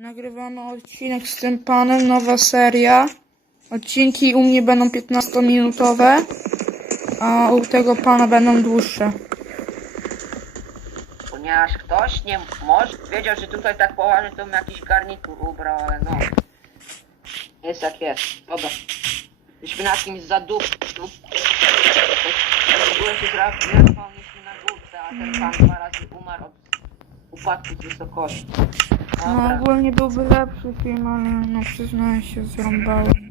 Nagrywamy odcinek z tym panem, nowa seria. Odcinki u mnie będą 15-minutowe, a u tego pana będą dłuższe. Ponieważ ktoś nie może, wiedział, że tutaj tak poważnie, to bym jakiś garnitur ubrał, ale no. Jest jak jest. Dobra. Myśmy na kimś zadupcu. Byłem się myśmy na górce, a ten pan dwa razy umarł od upadku z wysokości. No ogólnie byłby lepszy film, ale no przyznaję się, zrąbałem.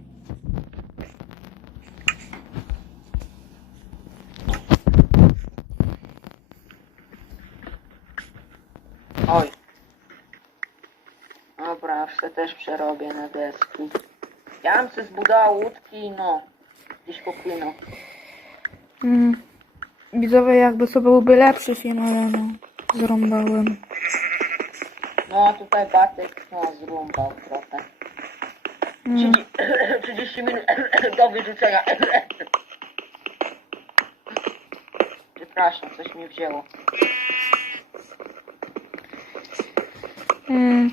Oj. Dobra, se też przerobię na deski. Ja bym sobie zbudował łódki, no. Gdzieś popłynął. Mm. Widzowie jakby to byłby lepszy film, ale no zrąbałem. No tutaj Batek no zrąbał trochę. Mm. 30, 30 minut do wyrzucenia. Przepraszam, coś mi wzięło. Mm.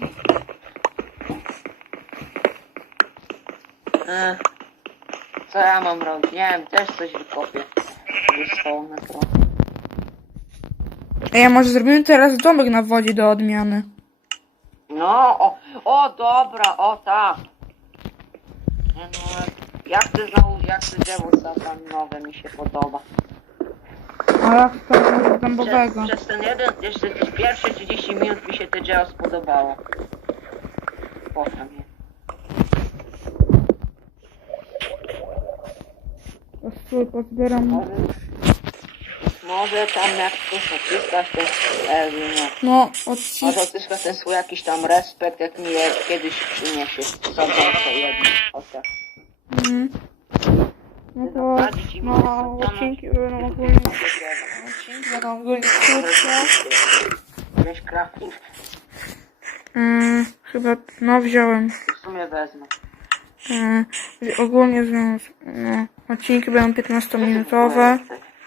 Co ja mam robić? Nie wiem, też coś wykopię. Wysłał na. Ej, a może zrobimy teraz domek na wodzie do odmiany? No, o, o dobra, o tak. Nie no, jak ty znowu, jak ty dzieło nowe mi się podoba. A jak to z Przez, dębowego? przez ten jeden, jeszcze te pierwsze 30 minut mi się to dzieło spodobało. Potem je. Stój, pozbieram. Może, może tam jak ktoś odzyskasz ten, e, no, No, może odzyskasz ten swój jakiś tam respekt, jak mi je kiedyś przyniesie. Zadążę jedno, chociaż. No to, no, odcinki będą ogólnie, odcinki będą ogólnie. Wziąć crafting, Mm, chyba, no wziąłem. w sumie wezmę. Mm, ogólnie znalazł, no, odcinki będą 15-minutowe.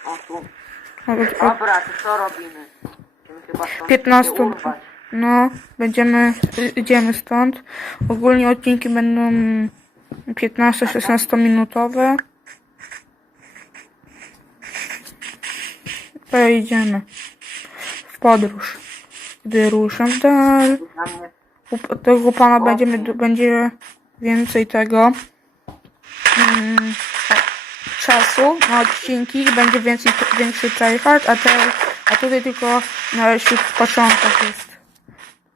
O tu. Dobra, to co robimy? Musimy chyba stąd 15. się urwać. No, będziemy, idziemy stąd. Ogólnie odcinki będą 15-16 minutowe. To idziemy w podróż. Gdy dalej, Dla mnie u tego pana będziemy, będzie więcej tego mm, czasu na odcinki będzie więcej, większy tryhard, a, te, a tutaj tylko na razie w początek jest.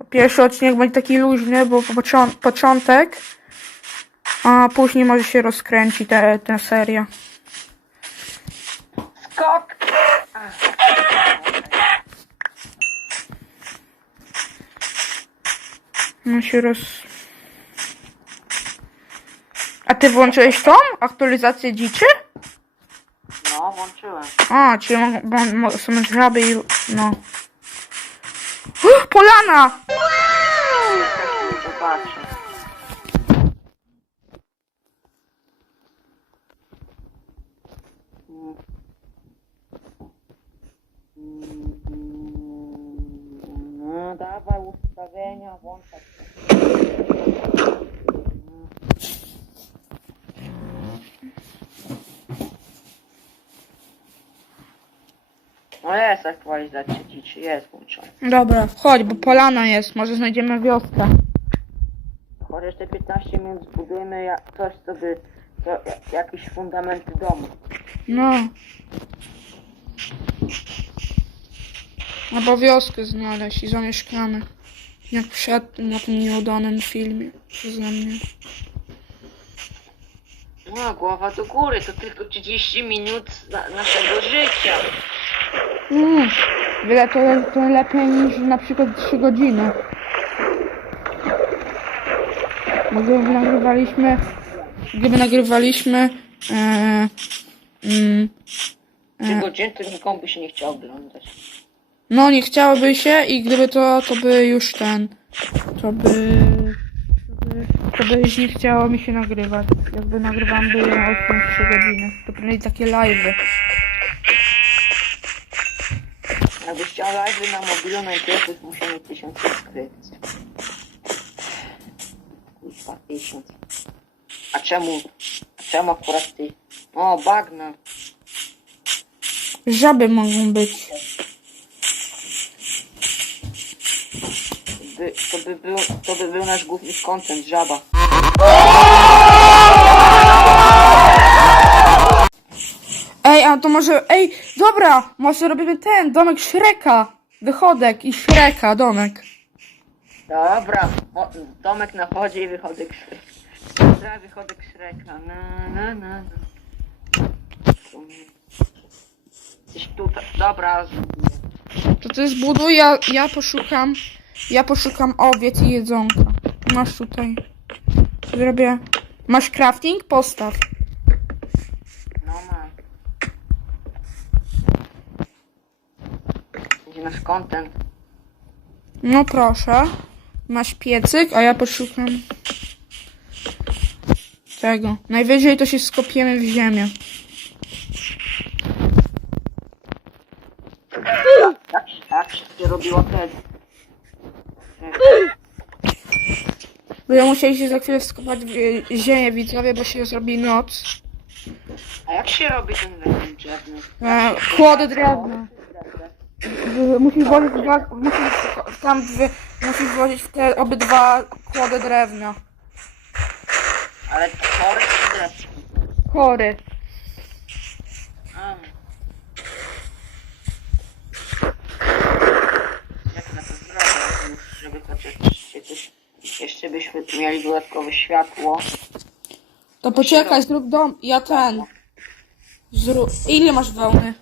Pierwszy odcinek będzie taki luźny, bo począ początek, a później może się rozkręci te, ta seria. skok! No się roz... A ty włączyłeś tą aktualizację dziczy? No, włączyłem. A, czyli mo- mo- mo- są żaby i... no. Polana! Też nie zobaczę. Mm. Mm, No dawaj ustawienia, włączać. No jest aktualizacja dziczy, jest włączona. Dobra, chodź, bo polana jest, może znajdziemy wioskę. Chociaż te 15 minut zbudujemy coś, co by... To, ja- jakieś fundamenty domu. No. Albo wioskę znaleźć i zamieszkamy. Jak przed tym, na tym nieudanym filmie przeze mnie. No, głowa do góry, to tylko 30 minut na, naszego życia. Wiele to, to lepiej niż na przykład 3 godziny. Bo gdyby nagrywaliśmy, gdyby nagrywaliśmy, e, mm, 3 godziny to nikomu by się nie chciał oglądać. no nie chciałoby się i gdyby to, to by już ten, to by, to by, to by już nie chciało mi się nagrywać. Jakby nagrywam by odcinek 3 godziny. To przynajmniej takie live'y. Jakbyś chciał live na mobilu najpierw musiał mieć 1000 subskrypcji. Dwa tysiąc. A czemu? A czemu akurat ty? O, bagna. Żaby mogą być. By, to, by był, to by był nasz główny content, żaba. Ej, a to może, ej, dobra, może robimy ten, domek Shreka. Wychodek i Shreka, domek. Dobra, domek na wodzie i wychodek Shrek. Dobra, wychodek Shreka. Na, na, na, na. Gdzieś tutaj. Dobra, z- To ty zbuduj, ja, ja poszukam, ja poszukam owiec i jedzonka. Masz tutaj. Zrobię. Masz crafting? Postaw. no ma. Będzie nasz content. No proszę. Masz piecyk, a ja poszukam tego. Najwyżej to się skopiemy w ziemię. Tak, tak się robiło wtedy. Będę musieli się za chwilę skopać w e, ziemię, widzowie, bo się zrobi noc. A jak się robi ten węgiel drzewny? E, kłody drewna. W- Musisz włożyć dwa, musisz tam dwie, musisz włożyć w te obydwa kłody drewna. Ale to chory czy drewno? Chory. A. Jak na to zrobię, żeby chociaż się coś... Jeszcze byśmy tu mieli dodatkowe światło. To poczekaj, zrób dom. Ja ten. Zrób. Ile masz wełny?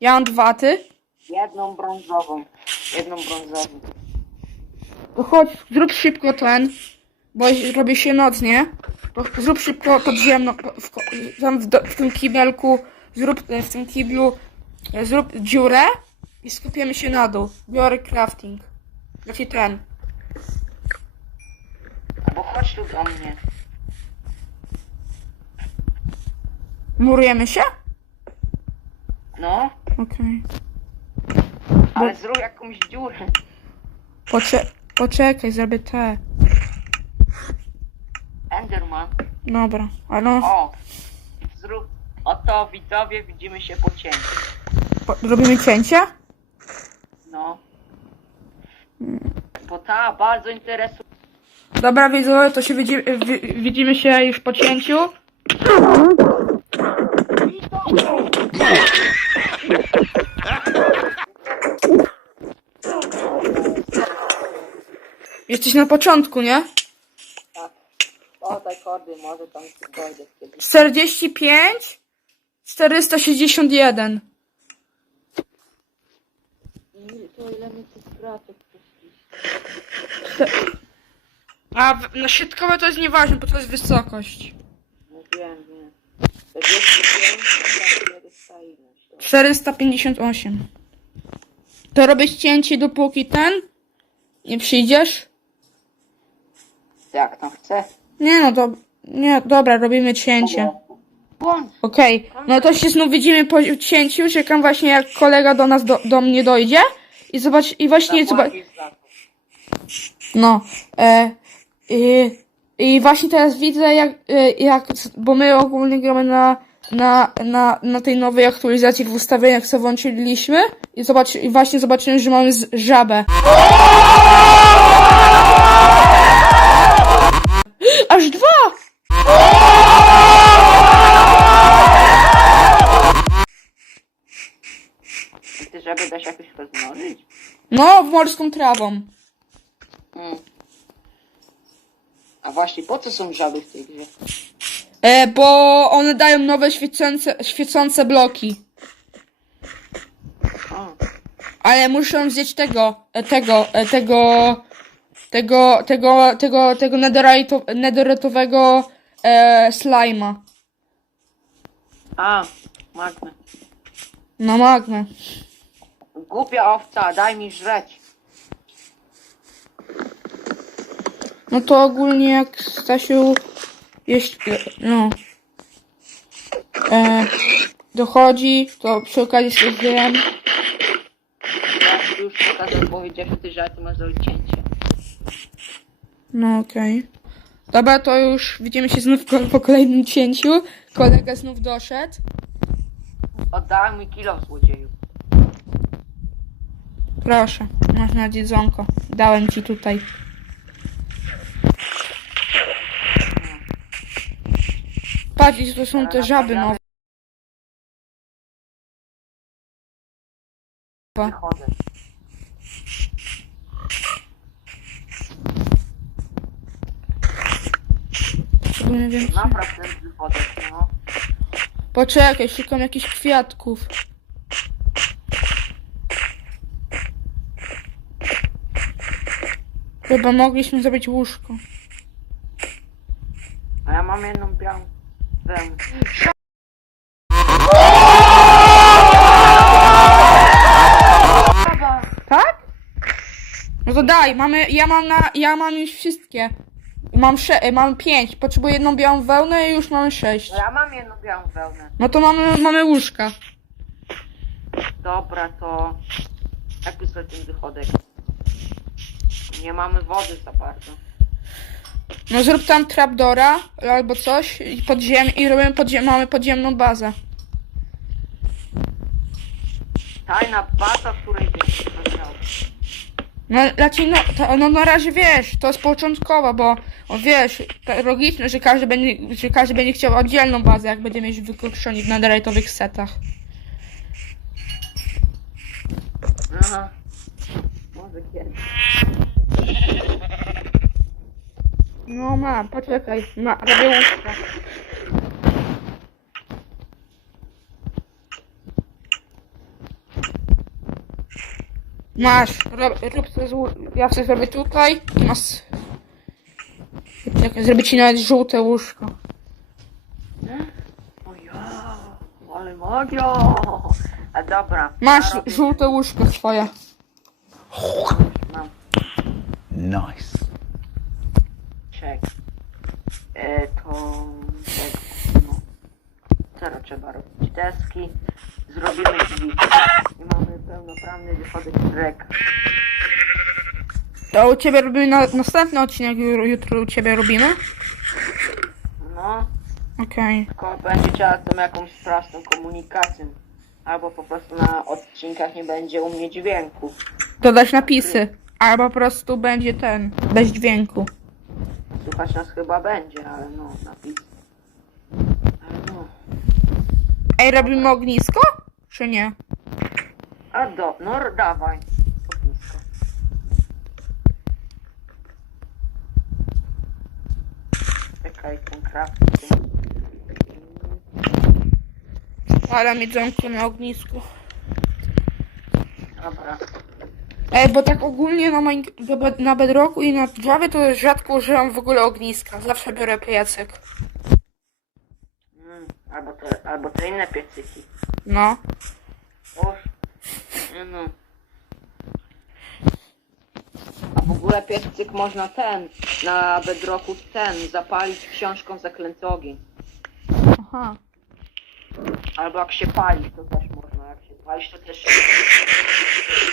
Ja mam dwa, ty? Jedną brązową. Jedną brązową. To chodź, zrób szybko ten. Bo robi się noc, nie? To zrób szybko podziemno. W, tam w, do, w tym kibelku. Zrób e, w tym kiblu. e, Zrób dziurę. I skupiemy się na dół. Biorę crafting. Znaczy ten. Albo chodź tu do mnie. Murujemy się? No, Okej. Ale zrób jakąś dziurę. Pocze- poczekaj, zrobię te. Enderman. Dobra, ale no, O! Zrób. Oto widzowie, widzimy się po cieniu. po, robimy cięcie? No. Bo ta bardzo interesuje. Dobra, widzowie, to się widzi, wi, widzimy się już po cięciu. Jesteś na początku, nie? Tak. O, te kordy może tam dojdzie kiedyś. 45, 461. To ile mi tych kratek A w- na środkowe to jest nieważne, bo to jest wysokość. No wiem, wiem. 45, 400 458. To robisz cięcie dopóki ten nie przyjdziesz? Jak tam chce? Nie no, to nie, dobra, robimy cięcie. Okej, no to się znów widzimy po cięciu. Czekam właśnie jak kolega do nas, do, do mnie dojdzie. I zobacz, i właśnie zobacz. No, e, i, i właśnie teraz widzę jak, e, jak, bo my ogólnie gramy na, na, na, na tej nowej aktualizacji w ustawieniach, co włączyliśmy. I zobacz, i właśnie zobaczyłem, że mamy z, żabę. Aż dwa! Ty, żeby da się jakoś rozmnożyć? No, w morską trawą. Mm. A właśnie, po co są żaby w tej grze? E, bo one dają nowe świecące, świecące bloki. A, Ale muszę zjeść tego, e, tego, e, tego, tego, tego, tego, tego netherytowego e, slime'a. a magna. No magnę. Głupia owca, daj mi żreć. No to ogólnie jak Stasiu jeść, no, e, dochodzi, to przy okazji sobie zjem. Ja już pokazał powiedział, że ty żarty masz zrobić cięcie. No okej. Dobra, to już widzimy się znów ko- po kolejnym cięciu. Kolega znów doszedł. Oddałem mi kilo złodzieju. Proszę, masz na jedzonko. Dałem ci tutaj. Patrz, i to są te żaby nowe. Wychodzę. Napraw ten no. Poczekaj, szukam jakichś kwiatków. Chyba mogliśmy zrobić łóżko. A ja mam jedną białą! Tak? No to daj, mamy, ja mam na, ja mam już wszystkie. Mam sze, e, mam pięć, potrzebuję jedną białą wełnę i już mamy sześć. Ja mam jedną białą wełnę. No to mamy, mamy łóżka. Dobra, to... Jak wysłać ten wychodek? Nie mamy wody za bardzo. No zrób tam trapdora albo coś i podziem i robimy podziem, mamy podziemną bazę. Tajna baza, w której. No, znaczy, no, to, no na razie wiesz, to jest początkowa, bo o, wiesz, to logiczne, że każdy będzie, że każdy będzie chciał oddzielną bazę, jak będzie mieć wykluczoni w netherite'owych setach. Aha. Może kiedyś. No mam, poczekaj, ma, robię łóżka. Masz, rob, rób sobie złó- ja sobie zrobię tutaj i masz... Czekaj, zrobię ci nawet żółte łóżko. O ja, ale magia! A dobra. Masz ja robię- żółte łóżko swoje. Mam. Nice. Czek. E, to... Tak, no. Teraz trzeba robić deski. Zrobimy drzwi. I mamy pełnoprawny wychodek z rek. To u ciebie robimy na, następny odcinek, ju- jutro u ciebie robimy? No, Okej. tylko będzie trzeba tą jakąś prostą komunikację. Albo po prostu na odcinkach nie będzie u mnie dźwięku. Dodać napisy. Albo po prostu będzie ten, bez dźwięku. Słuchać nas chyba będzie, ale no, napis. Ale no. Ej, robimy ognisko? Czy nie? A do, no dawaj. Ognisko. Czekaj, ten crafting. Ale jedzonko na ognisku. Dobra. Ej, bo tak ogólnie na, moim, na bedrocku i na Java to rzadko używam w ogóle ogniska. Zawsze biorę piecyk. Mm, albo, te, albo te inne piecyki. No. Już. Nie no. A w ogóle piecyk można ten, na bedrocku ten, zapalić książką Zaklęty Ogień. Aha. Albo jak się pali, to też można. Jak się palisz, to też się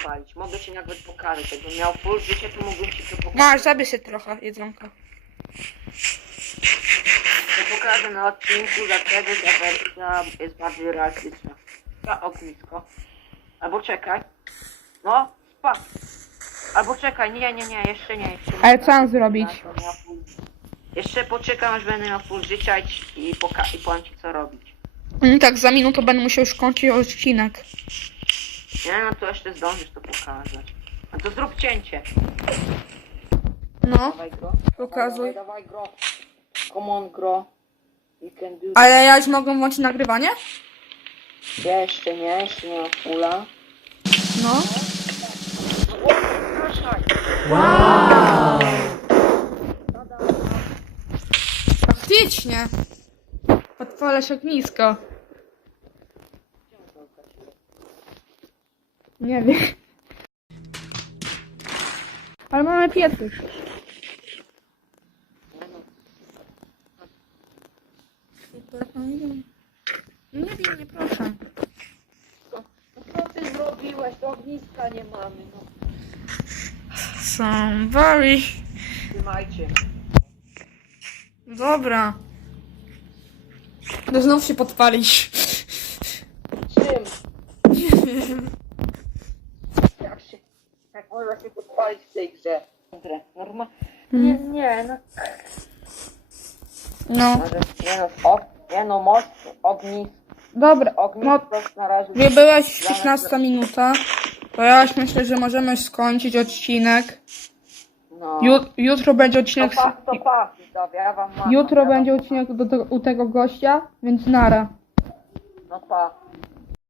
palić. Mogę ci nawet pokazać. Jakbym miał full życie, to mógłbym ci to pokazać. Masz, zabierz się trochę jedzonka. To pokażę na odcinku, dlaczego ta wersja jest bardziej realistyczna. Ta ognisko. Albo czekaj. No, spadł. Albo czekaj, nie, nie, nie, jeszcze nie, jeszcze nie. Ale co mam zrobić? Ja to miał full- Jeszcze poczekam, aż będę miał full życia i, poka- i powiem ci co robić. Mm, tak, za minutę będę musiał już kończyć odcinek. Nie, no to jeszcze zdążysz to pokazać. A to zrób cięcie. No. Dawaj gro. Pokazuj. Dawaj, dawaj gro. Come on gro. You can do Ale ja już mogę włączyć nagrywanie? Jeszcze nie, jeszcze nie ma. No. Proszę. Faktycznie. Odpalasz ognisko. Nie wiem. Ale mamy piecyk. Nie wiem, nie proszę. No co ty zrobiłeś? To ogniska nie mamy, no. Somebody. Trzymajcie. Dobra. No znów się podpalić. Czym? Jak się... Jak można się podpalić w tej grze? Grę, norma... Nie, nie, no... No. Może, nie no, o, nie no, most, ognisko, Dobra. No, ognisko na razie... gdy byłaś 15 minuta, to ja myślę, że możemy skończyć odcinek. No. Jut, jutro będzie To odcinek. pa, to pa, widzowie, ja wam mam. Jutro ja wam- będzie odcinek do, do, u tego gościa, więc nara. No pa.